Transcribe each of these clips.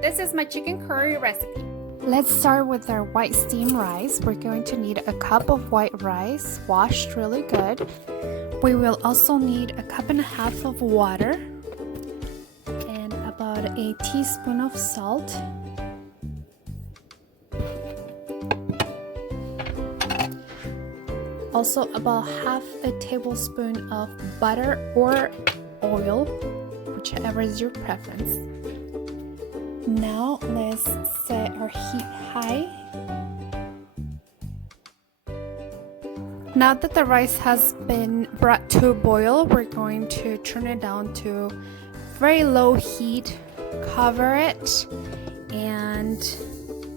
This is my chicken curry recipe. Let's start with our white steamed rice. We're going to need a cup of white rice, washed really good. We will also need a cup and a half of water and about a teaspoon of salt. Also about half a tablespoon of butter or oil, whichever is your preference. Now let's set our heat high. Now that the rice has been brought to a boil, we're going to turn it down to very low heat, cover it, and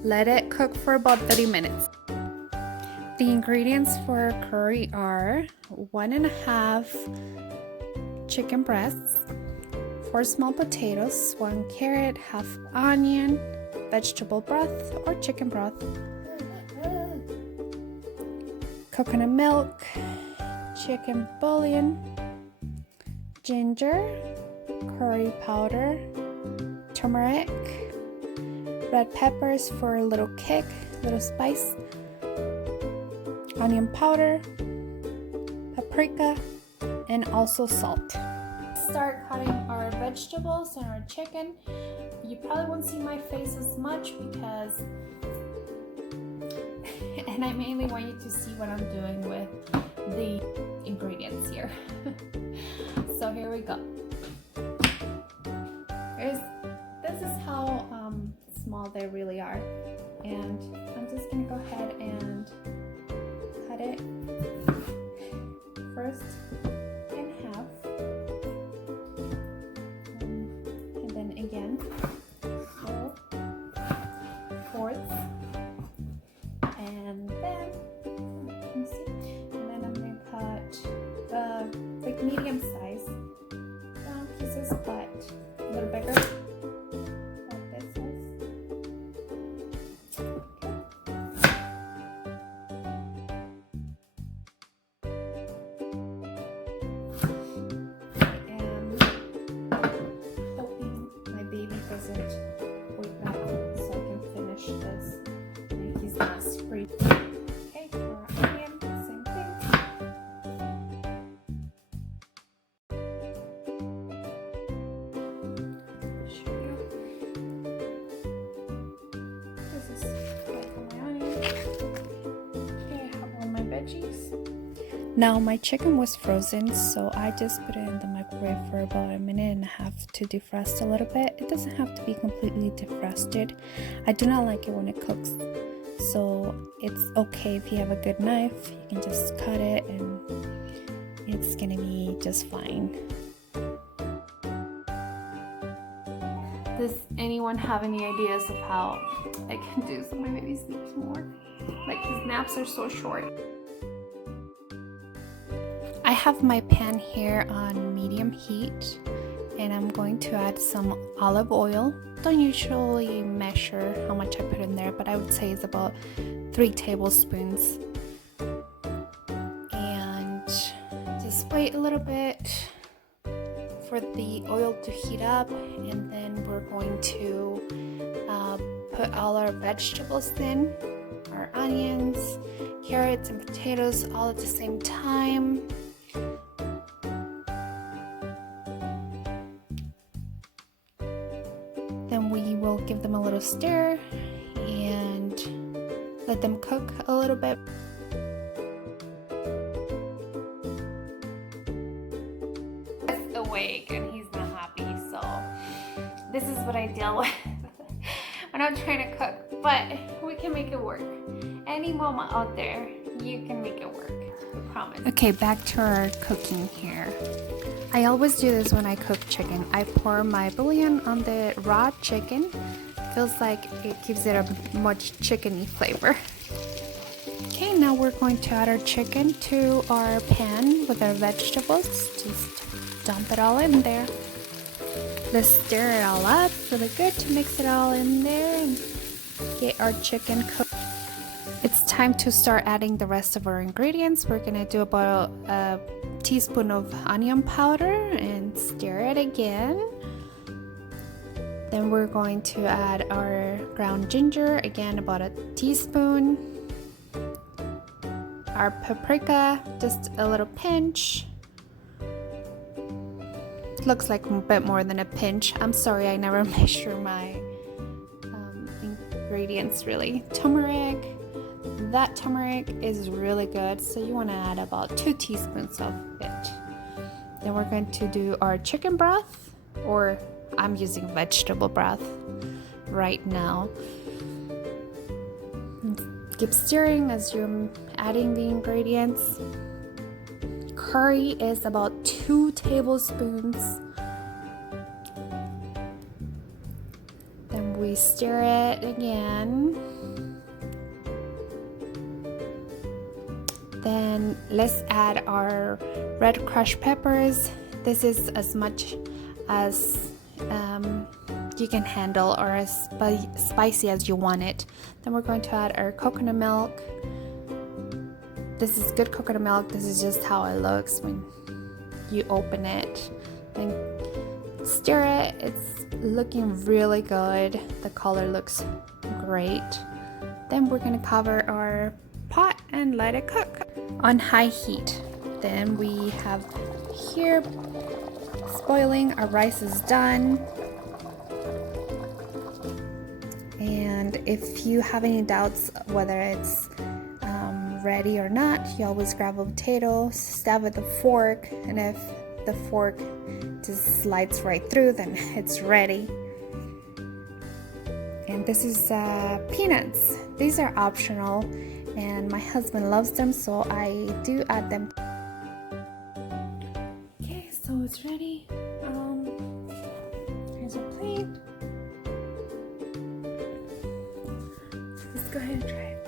let it cook for about 30 minutes. The ingredients for curry are 1.5 chicken breasts, 4 small potatoes, 1 carrot, half onion, vegetable broth or chicken broth, coconut milk, chicken bouillon, ginger, curry powder, turmeric, red peppers for a little kick, little spice, onion powder, paprika, and also salt. Start cutting our vegetables and our chicken. You probably won't see my face as much because and I mainly want you to see what I'm doing with the ingredients here. So here we go. This is how small they really are, and I'm just gonna go ahead and cut it first in half, and then again so fourths, and then let me see, and then I'm gonna cut like medium size round pieces, but a little bigger, like this size. Doesn't wake up so I can finish this and he's not sprayed. Okay, for our onion, same thing. Show you. This is like for my onion. Okay, I have all my veggies. Now my chicken was frozen, so I just put it in the microwave for about 1.5 minutes to defrost a little bit. It doesn't have to be completely defrosted. I do not like it when it cooks, so it's okay if you have a good knife. You can just cut it and it's gonna be just fine. Does anyone have any ideas of how I can do so my baby sleeps more? Like his naps are so short. I have my pan here on medium heat and I'm going to add some olive oil. Don't usually measure how much I put in there, but I would say it's about 3 tablespoons. And just wait a little bit for the oil to heat up, and then we're going to put all our vegetables in, our onions, carrots, and potatoes all at the same time. Then we will give them a little stir and let them cook a little bit. He's awake and he's not happy, so this is what I deal with when I'm trying to cook, but we can make it work. Any mama out there, you can make it work, I promise. Okay, back to our cooking here. I always do this when I cook chicken. I pour my bouillon on the raw chicken. Feels like it gives it a much chickeny flavor. Okay, now we're going to add our chicken to our pan with our vegetables. Just dump it all in there. Let's stir it all up really good to mix it all in there and get our chicken cooked. It's time to start adding the rest of our ingredients. We're gonna do about a teaspoon of onion powder and stir it again. Then we're going to add our ground ginger, again about a teaspoon. Our paprika, just a little pinch. Looks like a bit more than a pinch. I'm sorry, I never measure my ingredients really. Turmeric. That turmeric is really good, so you want to add about 2 teaspoons of it. Then we're going to do our chicken broth, or I'm using vegetable broth right now. Keep stirring as you're adding the ingredients. Curry is about 2 tablespoons. Then we stir it again. Then let's add our red crushed peppers. This is as much as you can handle, or as spicy as you want it. Then we're going to add our coconut milk. This is good coconut milk. This is just how it looks when you open it. Then stir it. It's looking really good. The color looks great. Then we're gonna cover our pot and let it cook on high heat. Then we have here it's boiling. Our rice is done. And if you have any doubts whether it's ready or not, you always grab a potato, stab with a fork, and if the fork just slides right through, then it's ready. And this is peanuts. These are optional, and my husband loves them, so I do add them. Okay, so it's ready. Here's our plate. Let's go ahead and try it.